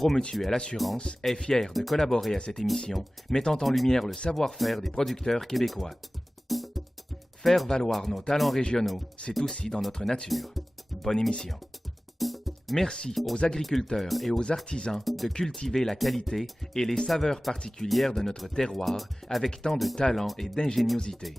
Promutuelle Assurance est fier de collaborer à cette émission, mettant en lumière le savoir-faire des producteurs québécois. Faire valoir nos talents régionaux, c'est aussi dans notre nature. Bonne émission. Merci aux agriculteurs et aux artisans de cultiver la qualité et les saveurs particulières de notre terroir avec tant de talent et d'ingéniosité.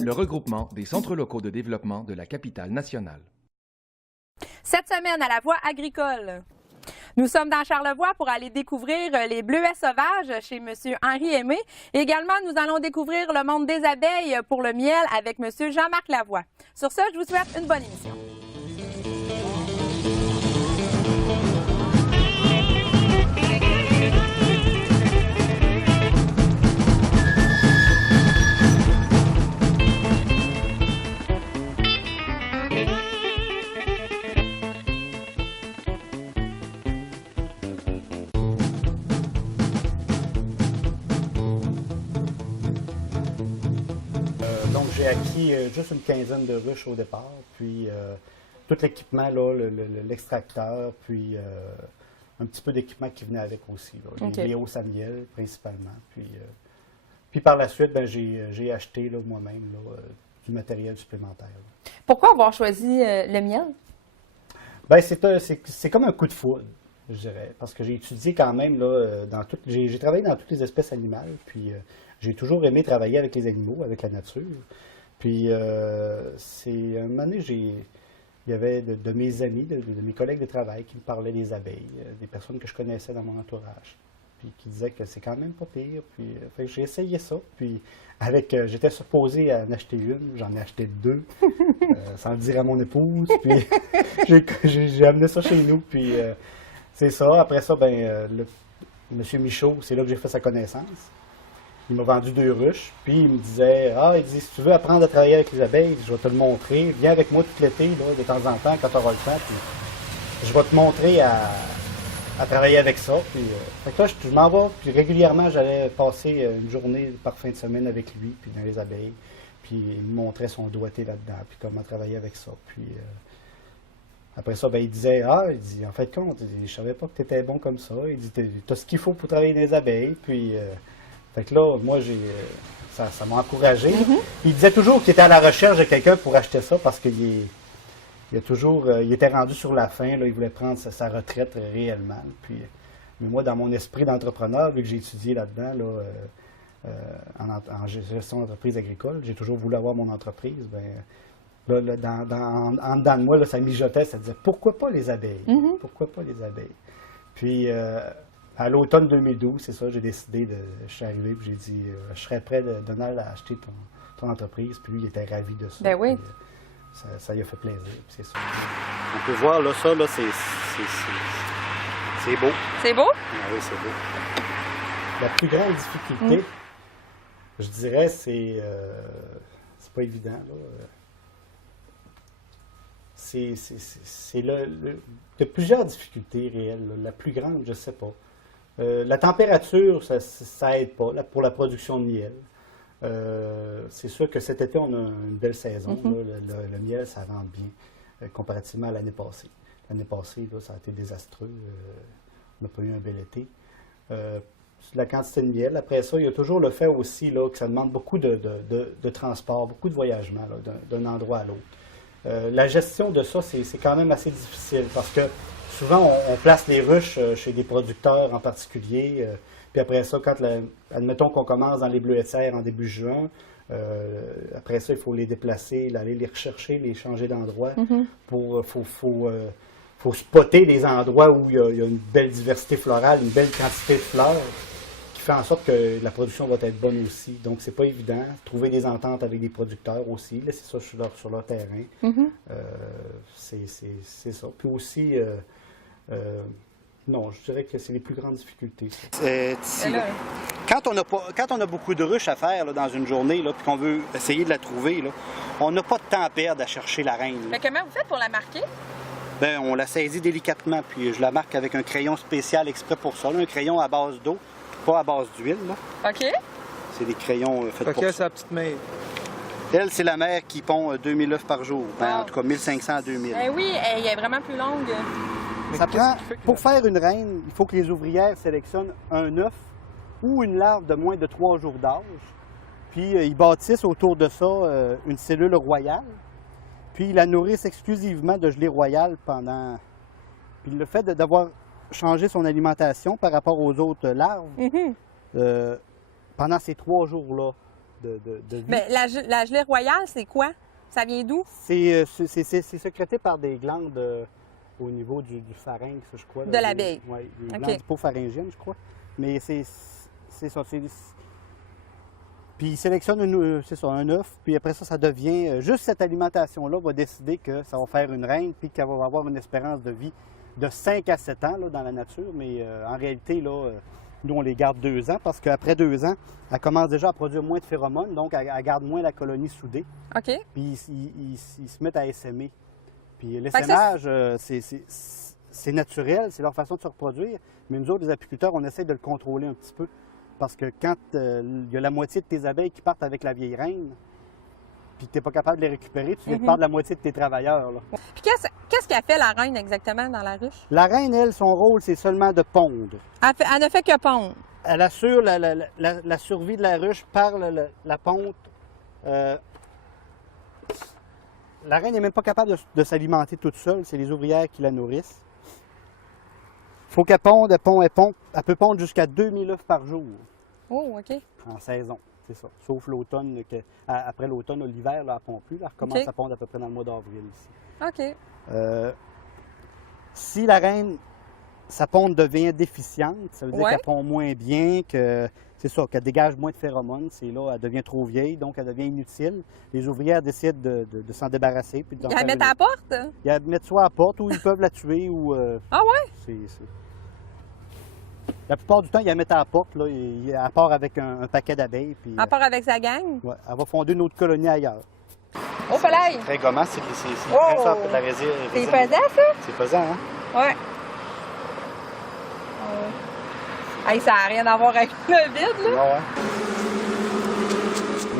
Le regroupement des centres locaux de développement de la capitale nationale. Cette semaine à la Voix agricole. Nous sommes dans Charlevoix pour aller découvrir les bleuets sauvages chez M. Henri Aimé. Également, nous allons découvrir le monde des abeilles pour le miel avec M. Jean-Marc Lavoie. Sur ce, je vous souhaite une bonne émission. Donc, j'ai acquis juste une quinzaine de ruches au départ, puis tout l'équipement, l'extracteur, puis un petit peu d'équipement qui venait avec aussi, là, les hausses à miel principalement. Puis par la suite, ben, j'ai acheté moi-même du matériel supplémentaire. Pourquoi avoir choisi le miel? Ben, c'est comme un coup de foudre, je dirais, parce que j'ai étudié quand même, j'ai travaillé dans toutes les espèces animales, puis j'ai toujours aimé travailler avec les animaux, avec la nature. Puis, c'est un moment donné, il y avait de mes amis, de mes collègues de travail qui me parlaient des abeilles, des personnes que je connaissais dans mon entourage, puis qui disaient que c'est quand même pas pire. Puis, fait que j'ai essayé ça. Puis, j'étais supposé en acheter une, j'en ai acheté deux, sans le dire à mon épouse. Puis, j'ai amené ça chez nous. Puis, c'est ça. Après ça, ben, M. Michaud, c'est là que j'ai fait sa connaissance. Il m'a vendu 2 ruches, puis il me disait « il dit, si tu veux apprendre à travailler avec les abeilles, je vais te le montrer. Viens avec moi tout l'été, de temps en temps, quand tu auras le temps, puis je vais te montrer à travailler avec ça. » Puis, fait que là, je m'en vais, puis régulièrement, j'allais passer une journée par fin de semaine avec lui, puis dans les abeilles. Puis il me montrait son doigté là-dedans, puis comment travailler avec ça. Puis après ça, ben, il disait « il dit, en fait, compte, je savais pas que tu étais bon comme ça. Il dit, tu as ce qu'il faut pour travailler dans les abeilles. » Puis fait que là, moi, ça m'a encouragé. Il disait toujours qu'il était à la recherche de quelqu'un pour acheter ça parce qu'il il était rendu sur la fin, là, il voulait prendre sa retraite réellement. Puis, mais moi, dans mon esprit d'entrepreneur, vu que j'ai étudié là-dedans, en gestion d'entreprise agricole, j'ai toujours voulu avoir mon entreprise. Ben, là, en dedans de moi, là, ça mijotait, ça disait pourquoi pas les abeilles? Pourquoi pas les abeilles? Puis, à l'automne 2012, c'est ça, j'ai décidé je suis arrivé et j'ai dit je serais prêt de donner à acheter ton entreprise. Puis lui, il était ravi de ça. Ben oui. Puis, ça lui a fait plaisir, c'est ça. On peut voir, là, ça, là, c'est beau. C'est beau? Ah oui, c'est beau. La plus grande difficulté, je dirais, c'est pas évident, là. C'est de plusieurs difficultés réelles. Là. La plus grande, je ne sais pas. La température, ça aide pas là, pour la production de miel. C'est sûr que cet été, on a une belle saison. Là, le miel, ça rentre bien comparativement à l'année passée. L'année passée, là, ça a été désastreux. On n'a pas eu un bel été. La quantité de miel. Après ça, il y a toujours le fait aussi là, que ça demande beaucoup de transport, beaucoup de voyagement d'un endroit à l'autre. La gestion de ça, c'est quand même assez difficile parce que souvent, on place les ruches chez des producteurs en particulier. Puis après ça, admettons qu'on commence dans les bleuetières en début juin, après ça, il faut les déplacer, aller les rechercher, les changer d'endroit. Faut spotter les endroits où il y a une belle diversité florale, une belle quantité de fleurs, qui fait en sorte que la production va être bonne aussi. Donc, c'est pas évident. Trouver des ententes avec des producteurs aussi, laisser ça sur leur terrain. C'est ça. Puis aussi, non, je dirais que c'est les plus grandes difficultés. Quand on a beaucoup de ruches à faire là, dans une journée, puis qu'on veut essayer de la trouver, là, on n'a pas de temps à perdre à chercher la reine. Mais comment vous faites pour la marquer? Bien, on la saisit délicatement, puis je la marque avec un crayon spécial exprès pour ça, là, un crayon à base d'eau, pas à base d'huile. OK. C'est des crayons faits pour ça. C'est la petite mère. Elle, c'est la mère qui pond 2000 œufs par jour. Ben, en tout cas, 1500 à 2000. Ben oui, elle est vraiment plus longue. Ça prend, pour faire une reine, il faut que les ouvrières sélectionnent un œuf ou une larve de moins de 3 jours d'âge. Puis ils bâtissent autour de ça une cellule royale. Puis ils la nourrissent exclusivement de gelée royale pendant... Puis le fait d'avoir changé son alimentation par rapport aux autres larves, pendant ces 3 jours-là de vie... Mais la gelée royale, c'est quoi? Ça vient d'où? C'est sécrété par des glandes au niveau du pharynx, je crois. De l'abeille? Oui, des glandes hypopharyngiennes, je crois. Mais c'est ça. Puis ils sélectionnent un œuf, puis après ça, ça devient... juste cette alimentation-là va décider que ça va faire une reine, puis qu'elle va avoir une espérance de vie de 5 à 7 ans là, dans la nature. Mais en réalité, là, nous, on les garde 2 ans, parce qu'après 2 ans, elle commence déjà à produire moins de phéromones, donc elle garde moins la colonie soudée. OK. Puis ils se mettent à essaimer. Puis l'essaimage, c'est naturel, c'est leur façon de se reproduire. Mais nous autres, les apiculteurs, on essaie de le contrôler un petit peu. Parce que quand il y a la moitié de tes abeilles qui partent avec la vieille reine, puis que tu n'es pas capable de les récupérer, tu viens de perdre la moitié de tes travailleurs. Là. Puis qu'est-ce qu'a fait la reine exactement dans la ruche? La reine, elle, son rôle, c'est seulement de pondre. Elle ne fait que pondre. Elle assure la survie de la ruche par la ponte. La reine n'est même pas capable de s'alimenter toute seule, c'est les ouvrières qui la nourrissent. Il faut qu'elle ponde, elle peut pondre jusqu'à 2000 œufs par jour. Oh, OK. En saison, c'est ça. Sauf l'automne, après l'automne, l'hiver, elle ne pond plus. Elle recommence à pondre à peu près dans le mois d'avril ici. OK. Si la reine, sa ponte devient déficiente, ça veut dire qu'elle pond moins bien, que c'est ça, qu'elle dégage moins de phéromones. C'est là, elle devient trop vieille, donc elle devient inutile. Les ouvrières décident de s'en débarrasser. Puis Ils la mettent à la porte? Ils la mettent soit à la porte, ou ils peuvent la tuer, ou... Ah ouais? La plupart du temps, ils la mettent à la porte, là, elle part avec un paquet d'abeilles. Puis, elle part avec sa gang? Ouais, elle va fonder une autre colonie ailleurs. Au soleil! Très gommant, c'est ça de la résine. C'est pesant, ça? C'est pesant, hein? Ouais. Hey, ça n'a rien à voir avec le vide, là? Non,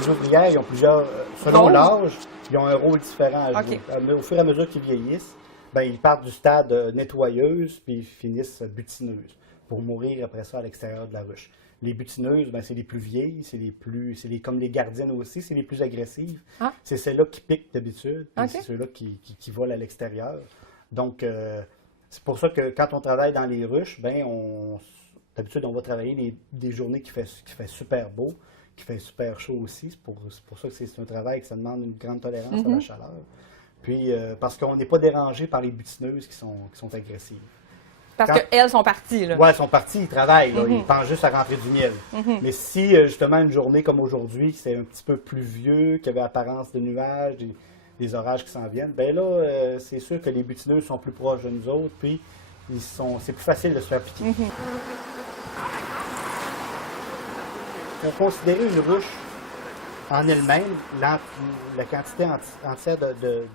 Les ouvrières, ils ont plusieurs... selon l'âge, ils ont un rôle différent à jouer. Au fur et à mesure qu'ils vieillissent, ils partent du stade nettoyeuse, puis ils finissent butineuses, pour mourir après ça à l'extérieur de la ruche. Les butineuses, c'est les plus vieilles, comme les gardiennes aussi, c'est les plus agressives. Ah. C'est celles-là qui piquent d'habitude, puis c'est ceux-là qui volent à l'extérieur. Donc, c'est pour ça que quand on travaille dans les ruches, d'habitude, on va travailler des journées qui fait super beau, qui fait super chaud aussi. C'est pour ça que c'est un travail que ça demande une grande tolérance à la chaleur. Puis, parce qu'on n'est pas dérangé par les butineuses qui sont agressives. Parce qu'elles sont parties, là. Oui, elles sont parties, ils travaillent, là, ils pensent juste à rentrer du miel. Mais si, justement, une journée comme aujourd'hui, c'est un petit peu pluvieux, qu'il y avait apparence de nuages, des orages qui s'en viennent, là, c'est sûr que les butineuses sont plus proches de nous autres, puis c'est plus facile de se faire piquer. Pour considérer une ruche en elle-même, la quantité entière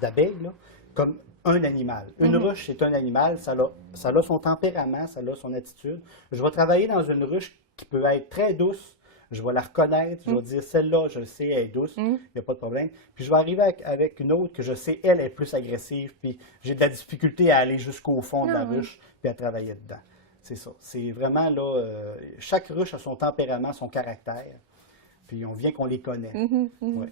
d'abeilles, comme un animal. Une ruche, c'est un animal, ça a son tempérament, ça a son attitude. Je vais travailler dans une ruche qui peut être très douce, je vais la reconnaître, je vais dire celle-là, je le sais, elle est douce, il n'y a pas de problème. Puis je vais arriver avec une autre que je sais, elle est plus agressive, puis j'ai de la difficulté à aller jusqu'au fond de la ruche, puis à travailler dedans. C'est ça. C'est vraiment là, chaque ruche a son tempérament, son caractère, puis on vient qu'on les connaît. Ouais.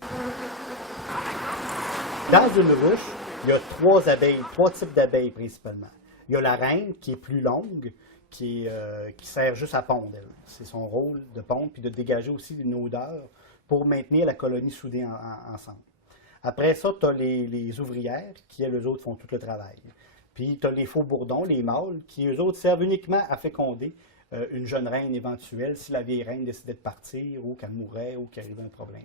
Dans une ruche, il y a 3 types d'abeilles principalement. Il y a la reine qui est plus longue, qui sert juste à pondre. C'est son rôle de pondre, puis de dégager aussi une odeur pour maintenir la colonie soudée ensemble. Après ça, tu as les ouvrières qui, eux autres, font tout le travail. Puis tu as les faux bourdons, les mâles, qui, eux autres, servent uniquement à féconder une jeune reine éventuelle si la vieille reine décidait de partir ou qu'elle mourait ou qu'il arrivait un problème.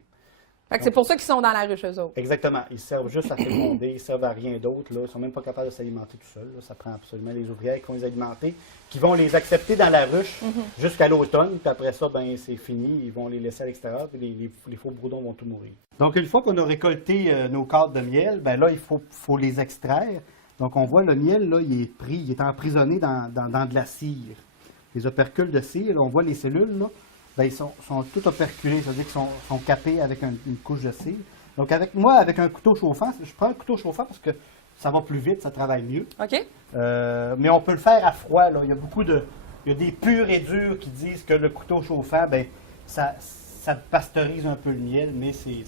C'est pour ça qu'ils sont dans la ruche, eux autres. Exactement. Ils servent juste à féconder, ils ne servent à rien d'autre. Ils ne sont même pas capables de s'alimenter tout seuls. Ça prend absolument les ouvrières qui vont les alimenter, qui vont les accepter dans la ruche jusqu'à l'automne. Puis après ça, c'est fini. Ils vont les laisser à l'extérieur. Puis les faux bourdons vont tout mourir. Donc, une fois qu'on a récolté nos cadres de miel, là, il faut les extraire. Donc, on voit le miel, là, il est emprisonné dans de la cire. Les opercules de cire, là, on voit les cellules, là. Ils sont tout operculés, c'est-à-dire qu'ils sont capés avec une couche de cire. Donc, avec un couteau chauffant, je prends un couteau chauffant parce que ça va plus vite, ça travaille mieux. OK. Mais on peut le faire à froid. Là. Il y a des purs et durs qui disent que le couteau chauffant, ben, ça pasteurise un peu le miel, mais c'est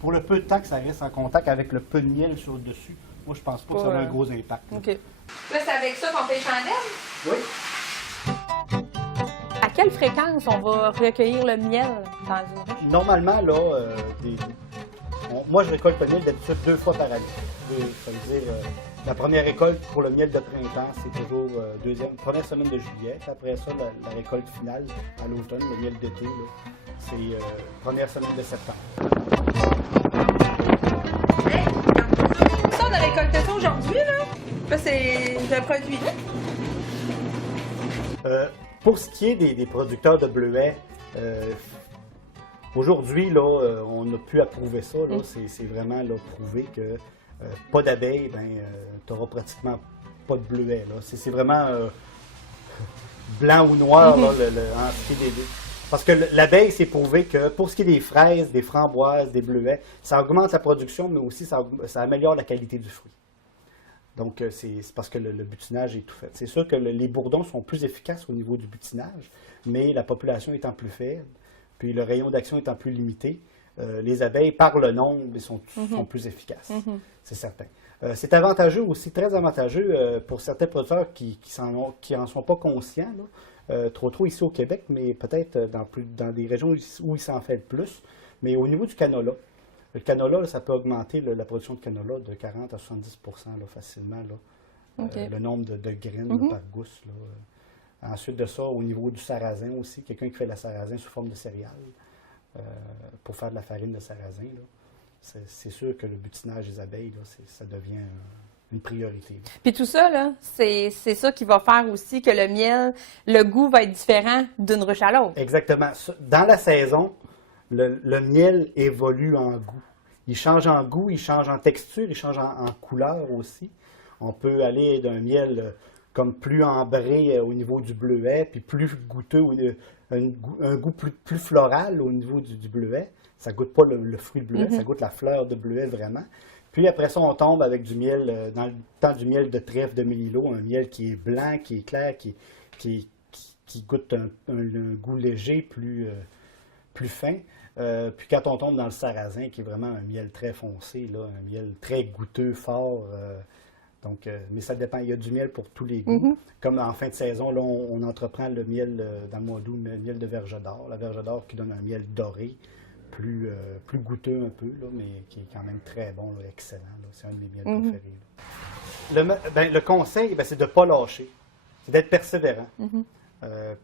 pour le peu de temps que ça reste en contact avec le peu de miel sur le dessus, moi je pense pas que ça a un gros impact. OK. Là, c'est avec ça qu'on fait les chandelles? Oui. À quelle fréquence on va recueillir le miel dans une ruche? Normalement, là, moi je récolte le miel d'habitude 2 fois par année. Ça veut dire, la première récolte pour le miel de printemps, c'est toujours première semaine de juillet. Après ça, la récolte finale à l'automne, le miel d'été, c'est première semaine de septembre. Hey, ça, on a récolté ça aujourd'hui, là. Là, c'est le produit. Pour ce qui est des producteurs de bleuets, aujourd'hui, là, on a pu approuver ça. C'est vraiment là, prouvé que pas d'abeilles, tu n'auras pratiquement pas de bleuets. C'est vraiment blanc ou noir là, en ce qui est des deux. Parce que l'abeille, c'est prouvé que pour ce qui est des fraises, des framboises, des bleuets, ça augmente la production, mais aussi ça améliore la qualité du fruit. Donc, c'est parce que le butinage est tout fait. C'est sûr que les bourdons sont plus efficaces au niveau du butinage, mais la population étant plus faible, puis le rayon d'action étant plus limité, les abeilles, par le nombre, sont plus efficaces. C'est certain. C'est avantageux aussi, très avantageux pour certains producteurs qui n'en sont pas conscients, là, trop ici au Québec, mais peut-être dans des régions où il s'en fait le plus. Mais au niveau du canola, le canola, là, ça peut augmenter la production de canola de 40 à 70 là, facilement, là, le nombre de graines là, par gousse. Là. Ensuite de ça, au niveau du sarrasin aussi, quelqu'un qui fait la sarrasin sous forme de céréales pour faire de la farine de sarrasin, c'est sûr que le butinage des abeilles, là, ça devient une priorité. Là. Puis tout ça, là, c'est ça qui va faire aussi que le miel, le goût va être différent d'une ruche à l'autre. Exactement. Dans la saison, le miel évolue en goût. Il change en goût, il change en texture, il change en couleur aussi. On peut aller d'un miel comme plus ambré au niveau du bleuet, puis plus goûteux, un goût plus floral au niveau du bleuet. Ça ne goûte pas le fruit de bleuet, ça goûte la fleur de bleuet vraiment. Puis après ça, on tombe avec du miel, dans le temps du miel de trèfle de Mélilo, un miel qui est blanc, qui est clair, qui goûte un goût léger, plus fin. Puis quand on tombe dans le sarrasin, qui est vraiment un miel très foncé, là, un miel très goûteux, fort. Mais ça dépend, il y a du miel pour tous les goûts. Comme en fin de saison, là, on entreprend le miel dans le mois d'août, le miel de verge d'or. La verge d'or qui donne un miel doré, plus goûteux un peu, là, mais qui est quand même très bon, là, excellent. C'est un de mes miels préférés. Le conseil, c'est de ne pas lâcher. C'est d'être persévérant.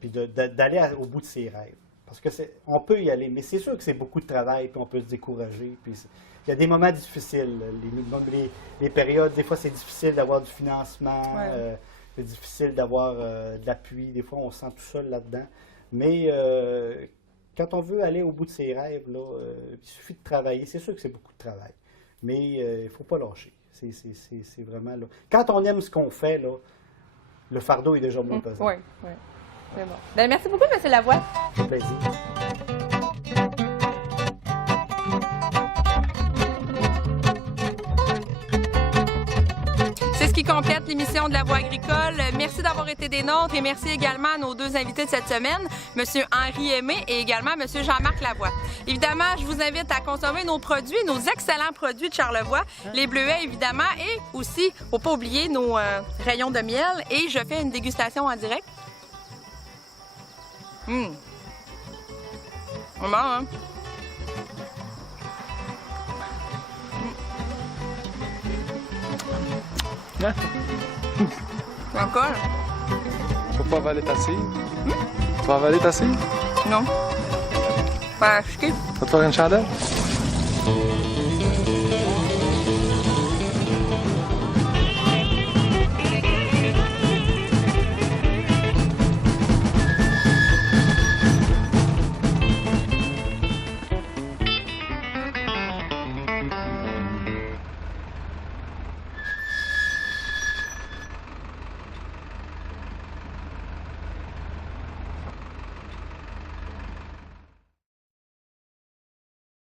Puis d'aller au bout de ses rêves. Parce on peut y aller, mais c'est sûr que c'est beaucoup de travail, puis on peut se décourager. Puis il y a des moments difficiles. Les périodes, des fois, c'est difficile d'avoir du financement, c'est difficile d'avoir de l'appui. Des fois, on se sent tout seul là-dedans. Mais quand on veut aller au bout de ses rêves, là, il suffit de travailler. C'est sûr que c'est beaucoup de travail, mais il ne faut pas lâcher. C'est vraiment là. Quand on aime ce qu'on fait, là, le fardeau est déjà moins pesant. Oui. C'est bon. Ben, merci beaucoup, M. Lavoie. Ça fait plaisir. C'est ce qui complète l'émission de La Voix agricole. Merci d'avoir été des nôtres et merci également à nos deux invités de cette semaine, M. Henri Aimé et également M. Jean-Marc Lavoie. Évidemment, je vous invite à consommer nos produits, nos excellents produits de Charlevoix, les bleuets évidemment et aussi, il ne faut pas oublier nos rayons de miel et je fais une dégustation en direct. C'est bon, hein? Encore? Faut pas avaler ta cire. Tu vas avaler ta cire? Non. Pas acheter. Va te faire une chandelle?